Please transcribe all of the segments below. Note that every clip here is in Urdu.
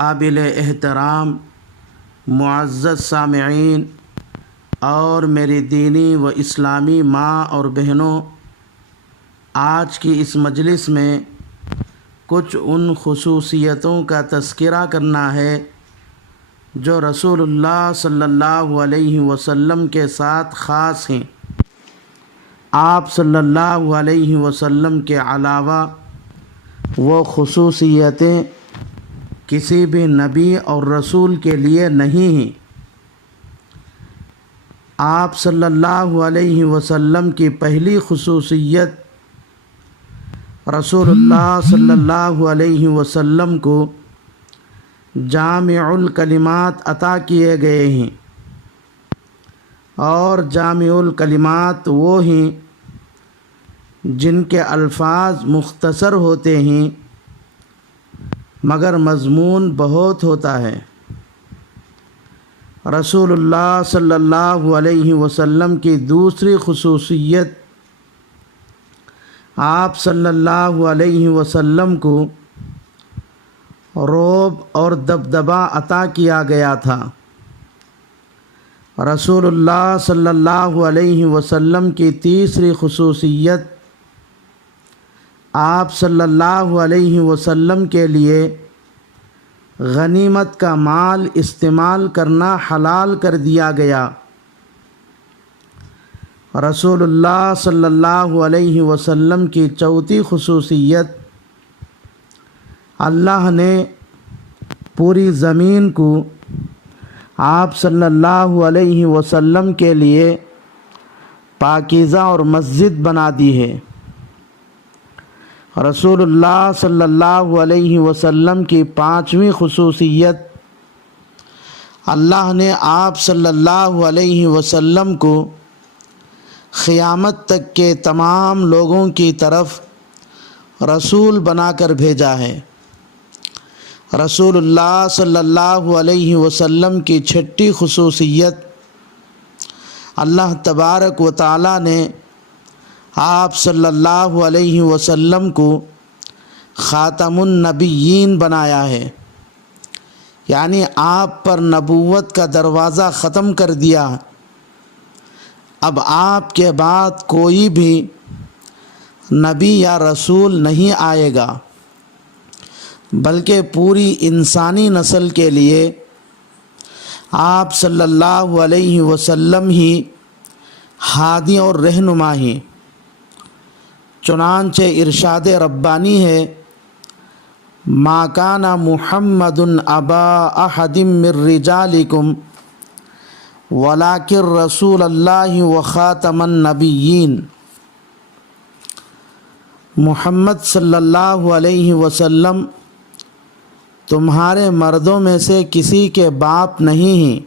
قابل احترام معزز سامعین اور میری دینی و اسلامی ماں اور بہنوں، آج کی اس مجلس میں کچھ ان خصوصیتوں کا تذکرہ کرنا ہے جو رسول اللہ صلی اللہ علیہ وسلم کے ساتھ خاص ہیں۔ آپ صلی اللہ علیہ وسلم کے علاوہ وہ خصوصیتیں کسی بھی نبی اور رسول کے لیے نہیں ہیں۔ آپ صلی اللہ علیہ وسلم کی پہلی خصوصیت، رسول اللہ صلی اللہ علیہ وسلم کو جامع الکلمات عطا کیے گئے ہیں، اور جامع الکلمات وہ ہیں جن کے الفاظ مختصر ہوتے ہیں مگر مضمون بہت ہوتا ہے۔ رسول اللہ صلی اللہ علیہ وسلم کی دوسری خصوصیت، آپ صلی اللہ علیہ وسلم کو رعب اور دبدبہ عطا کیا گیا تھا۔ رسول اللہ صلی اللہ علیہ وسلم کی تیسری خصوصیت، آپ صلی اللہ علیہ وسلم کے لیے غنیمت کا مال استعمال کرنا حلال کر دیا گیا۔ رسول اللہ صلی اللہ علیہ وسلم کی چوتھی خصوصیت، اللہ نے پوری زمین کو آپ صلی اللہ علیہ وسلم کے لیے پاکیزہ اور مسجد بنا دی ہے۔ رسول اللہ صلی اللہ علیہ وسلم کی پانچویں خصوصیت، اللہ نے آپ صلی اللہ علیہ وسلم کو قیامت تک کے تمام لوگوں کی طرف رسول بنا کر بھیجا ہے۔ رسول اللہ صلی اللہ علیہ وسلم کی چھٹی خصوصیت، اللہ تبارک و تعالی نے آپ صلی اللہ علیہ وسلم کو خاتم النبیین بنایا ہے، یعنی آپ پر نبوت کا دروازہ ختم کر دیا۔ اب آپ کے بعد کوئی بھی نبی یا رسول نہیں آئے گا، بلکہ پوری انسانی نسل کے لیے آپ صلی اللہ علیہ وسلم ہی ہادی اور رہنما ہیں۔ چنانچہ ارشاد ربانی ہے، ما کان محمد ابا احد من رجالکم ولکن رسول اللہ وخاتم النبیین۔ محمد صلی اللہ علیہ وسلم تمہارے مردوں میں سے کسی کے باپ نہیں ہیں،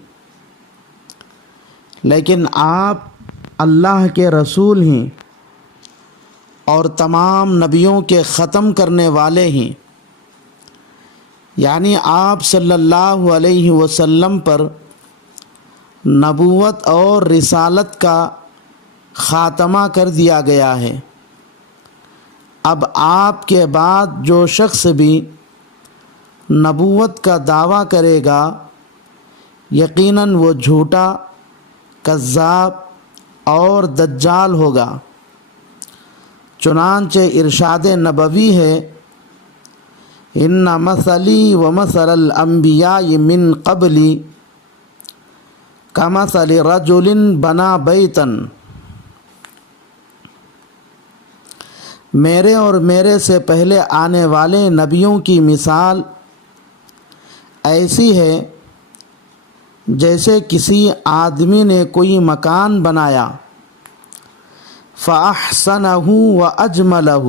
لیکن آپ اللہ کے رسول ہیں اور تمام نبیوں کے ختم کرنے والے ہیں، یعنی آپ صلی اللہ علیہ وسلم پر نبوت اور رسالت کا خاتمہ کر دیا گیا ہے۔ اب آپ کے بعد جو شخص بھی نبوت کا دعویٰ کرے گا، یقیناً وہ جھوٹا، کذاب اور دجال ہوگا۔ چنانچہ ارشاد نبوی ہے، ان مثلی ومثل الانبیاء من قبلی کمثل رجل بنا بیتا۔ میرے اور میرے سے پہلے آنے والے نبیوں کی مثال ایسی ہے جیسے کسی آدمی نے کوئی مکان بنایا، فَأَحْسَنَهُ وَأَجْمَلَهُ،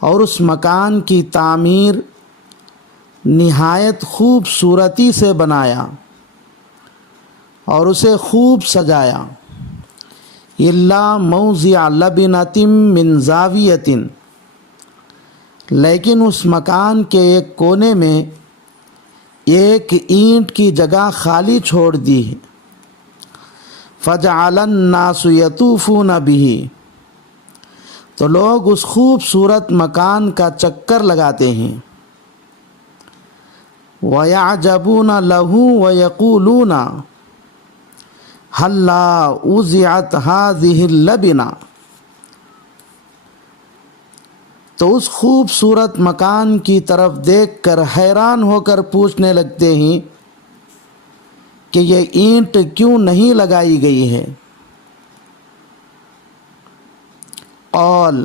اور اس مکان کی تعمیر نہایت خوبصورتی سے بنایا اور اسے خوب سجایا، إِلَّا مَوْضِعَ لَبْنَةٍ مِّن زَاوِيَةٍ، لیکن اس مکان کے ایک کونے میں ایک اینٹ کی جگہ خالی چھوڑ دی ہے۔ فَجَعَلَ النَّاسُ يَطُوفُونَ بِهِ، تو لوگ اس خوبصورت مکان کا چکر لگاتے ہیں۔ وَيَعْجَبُونَ لَهُ وَيَقُولُونَ هَلَّا وُزِعَتْ هَذِهِ اللَّبِنَةُ، تو اس خوبصورت مکان کی طرف دیکھ کر حیران ہو کر پوچھنے لگتے ہیں کہ یہ اینٹ کیوں نہیں لگائی گئی ہے۔ قال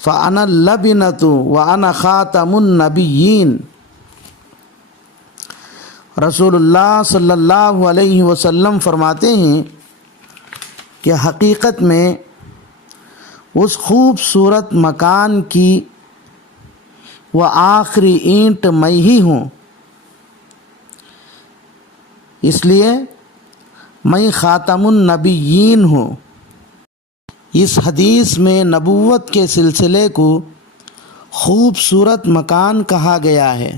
فَأَنَا اللَّبِنَةُ وَأَنَا خَاتَمُ النَّبِيِّينَ، رسول اللہ صلی اللہ علیہ وسلم فرماتے ہیں کہ حقیقت میں اس خوبصورت مکان کی وہ آخری اینٹ میں ہی ہوں، اس لیے میں خاتم النبیین ہوں۔ اس حدیث میں نبوت کے سلسلے کو خوبصورت مکان کہا گیا ہے،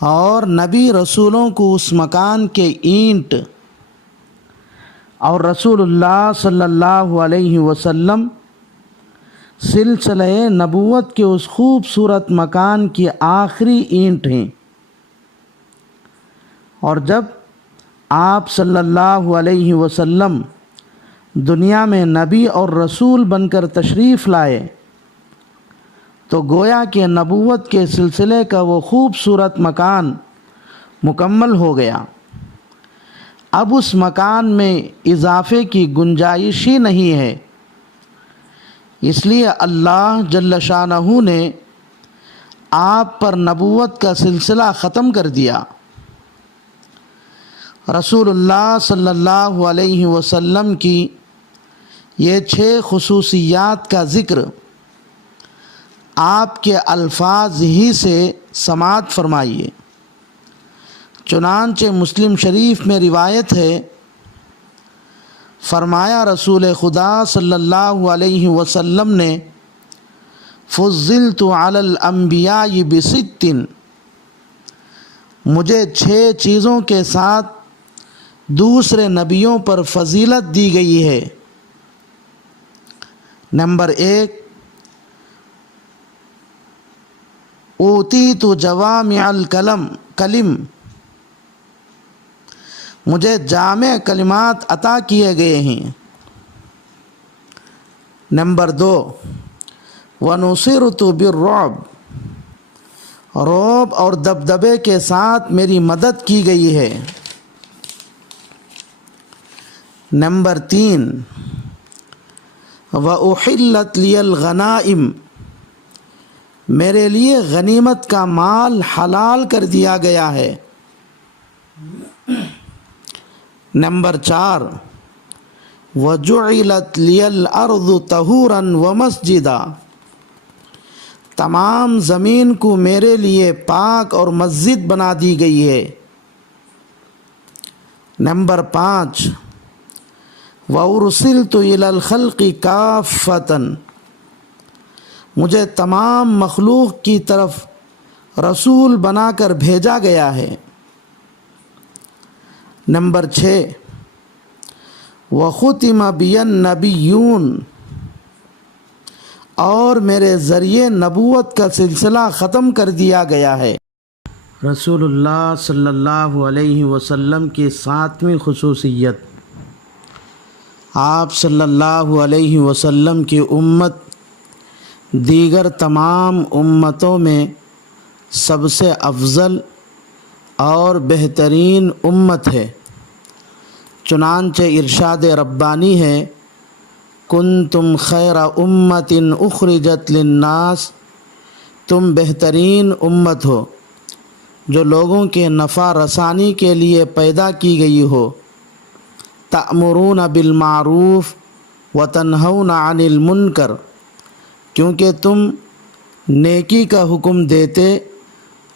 اور نبی رسولوں کو اس مکان کے اینٹ اور رسول اللہ صلی اللہ علیہ وسلم سلسلہ نبوت کے اس خوبصورت مکان کی آخری اینٹ ہیں۔ اور جب آپ صلی اللہ علیہ وسلم دنیا میں نبی اور رسول بن کر تشریف لائے تو گویا کہ نبوت کے سلسلے کا وہ خوبصورت مکان مکمل ہو گیا۔ اب اس مکان میں اضافے کی گنجائش ہی نہیں ہے، اس لیے اللہ جل شانہ نے آپ پر نبوت کا سلسلہ ختم کر دیا۔ رسول اللہ صلی اللہ علیہ وسلم کی یہ 6 خصوصیات کا ذکر آپ کے الفاظ ہی سے سماعت فرمائیے۔ چنانچہ مسلم شریف میں روایت ہے، فرمایا رسول خدا صلی اللہ علیہ وسلم نے فضلت علی الانبیاء بست، مجھے 6 چیزوں کے ساتھ دوسرے نبیوں پر فضیلت دی گئی ہے۔ نمبر 1، اوتیت جوامع الکلم، مجھے جامع کلمات عطا کیے گئے ہیں۔ نمبر 2، ونصرت بالرعب، رعب اور دبدبے کے ساتھ میری مدد کی گئی ہے۔ نمبر 3، وَأُحِلَّتْ لِيَ الْغَنَائِمُ، میرے لیے غنیمت کا مال حلال کر دیا گیا ہے۔ نمبر 4، وَجُعِلَتْ لِيَ الْأَرْضُ طَهُورًا وَمَسْجِدًا، تمام زمین کو میرے لیے پاک اور مسجد بنا دی گئی ہے۔ نمبر 5، وَأُرْسِلْتُ إِلَى الْخَلْقِ كَافَّةً، مجھے تمام مخلوق کی طرف رسول بنا کر بھیجا گیا ہے۔ نمبر 6، وَخُتِمَ بِيَ النَّبِيُّونَ، اور میرے ذریعے نبوت کا سلسلہ ختم کر دیا گیا ہے۔ رسول اللہ صلی اللہ علیہ وسلم کی 7ویں خصوصیت، آپ صلی اللہ علیہ وسلم کی امت دیگر تمام امتوں میں سب سے افضل اور بہترین امت ہے۔ چنانچہ ارشاد ربانی ہے، کنتم خیر امت اخرجت للناس، تم بہترین امت ہو جو لوگوں کے نفع رسانی کے لیے پیدا کی گئی ہو۔ تأمرون بالمعروف وتنہون عن المنکر، کیونکہ تم نیکی کا حکم دیتے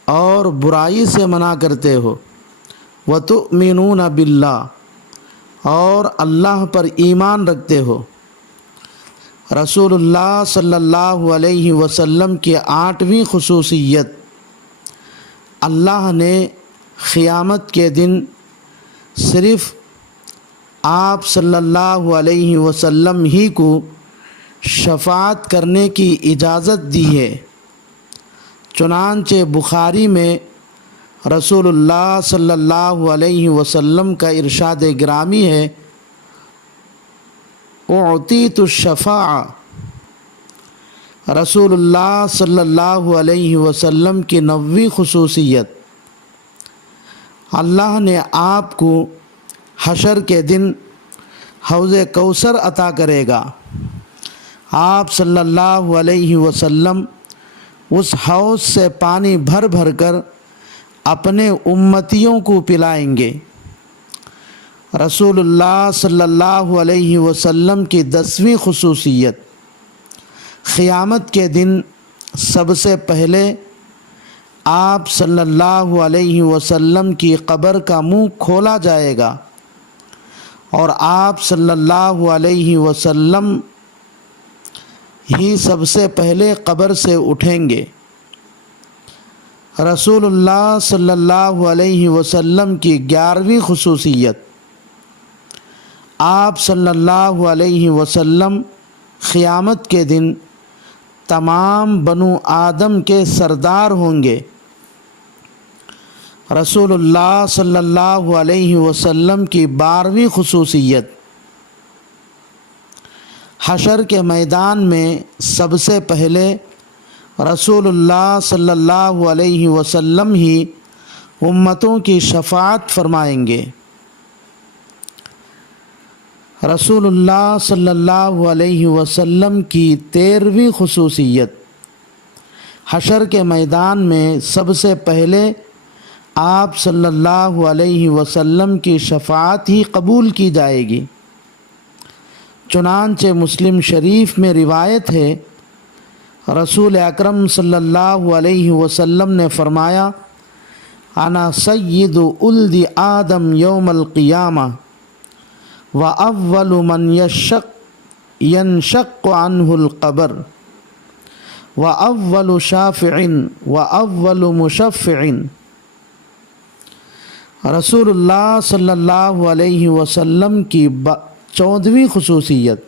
اور برائی سے منع کرتے ہو۔ وتؤمنون باللہ، اور اللہ پر ایمان رکھتے ہو۔ رسول اللہ صلی اللہ علیہ وسلم کی 8ویں خصوصیت، اللہ نے قیامت کے دن صرف آپ صلی اللہ علیہ وسلم ہی کو شفاعت کرنے کی اجازت دی ہے۔ چنانچہ بخاری میں رسول اللہ صلی اللہ علیہ وسلم کا ارشاد گرامی ہے، اعطیت الشفاعہ۔ رسول اللہ صلی اللہ علیہ وسلم کی 9ویں خصوصیت، اللہ نے آپ کو حشر کے دن حوض کوثر عطا کرے گا۔ آپ صلی اللہ علیہ وسلم اس حوض سے پانی بھر بھر کر اپنے امتیوں کو پلائیں گے۔ رسول اللہ صلی اللہ علیہ وسلم کی 10ویں خصوصیت، قیامت کے دن سب سے پہلے آپ صلی اللہ علیہ وسلم کی قبر کا منہ کھولا جائے گا اور آپ صلی اللہ علیہ وسلم ہی سب سے پہلے قبر سے اٹھیں گے۔ رسول اللہ صلی اللہ علیہ وسلم کی 11ویں خصوصیت، آپ صلی اللہ علیہ وسلم قیامت کے دن تمام بنو آدم کے سردار ہوں گے۔ رسول اللہ صلی اللہ علیہ وسلم کی 12ویں خصوصیت، حشر کے میدان میں سب سے پہلے رسول اللہ صلی اللہ علیہ وسلم ہی امتوں کی شفاعت فرمائیں گے۔ رسول اللہ صلی اللہ علیہ وسلم کی 13ویں خصوصیت، حشر کے میدان میں سب سے پہلے آپ صلی اللہ علیہ وسلم کی شفاعت ہی قبول کی جائے گی۔ چنانچہ مسلم شریف میں روایت ہے، رسول اکرم صلی اللہ علیہ وسلم نے فرمایا، انا سید ولد آدم یوم القیامہ وَأَوَّلُ مَنْ يَنشَقُّ عَنْهُ الْقَبْرُ وَأَوَّلُ شَافِعٍ وَأَوَّلُ مُشَفِّعٍ۔ رسول اللہ صلی اللہ علیہ وسلم کی 14ویں خصوصیت،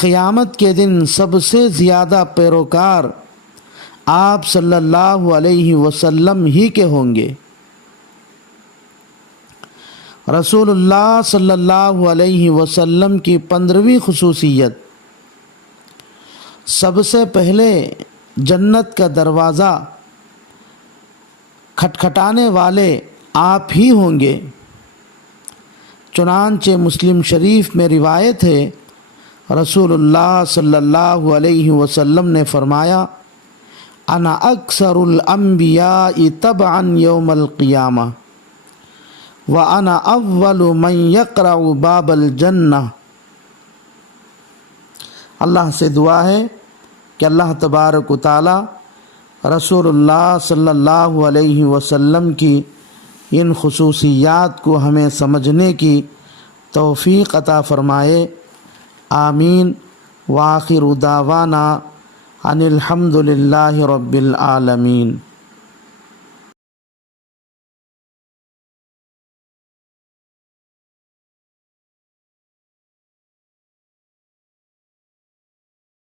قیامت کے دن سب سے زیادہ پیروکار آپ صلی اللہ علیہ وسلم ہی کے ہوں گے۔ رسول اللہ صلی اللہ علیہ وسلم کی 15ویں خصوصیت، سب سے پہلے جنت کا دروازہ کھٹکھٹانے والے آپ ہی ہوں گے۔ چنانچہ مسلم شریف میں روایت ہے، رسول اللہ صلی اللہ علیہ وسلم نے فرمایا، انا اکثر الانبیاء تبعا یوم القیامہ وَأَنَا أَوَّلُ مَنْ يَقْرَعُ بَابَ الْجَنَّةِ۔ اللہ سے دعا ہے کہ اللہ تبارک و تعالی رسول اللہ صلی اللہ علیہ وسلم کی ان خصوصیات کو ہمیں سمجھنے کی توفیق عطا فرمائے۔ آمین۔ وآخر دعوانا ان الحمد للہ رب العالمین۔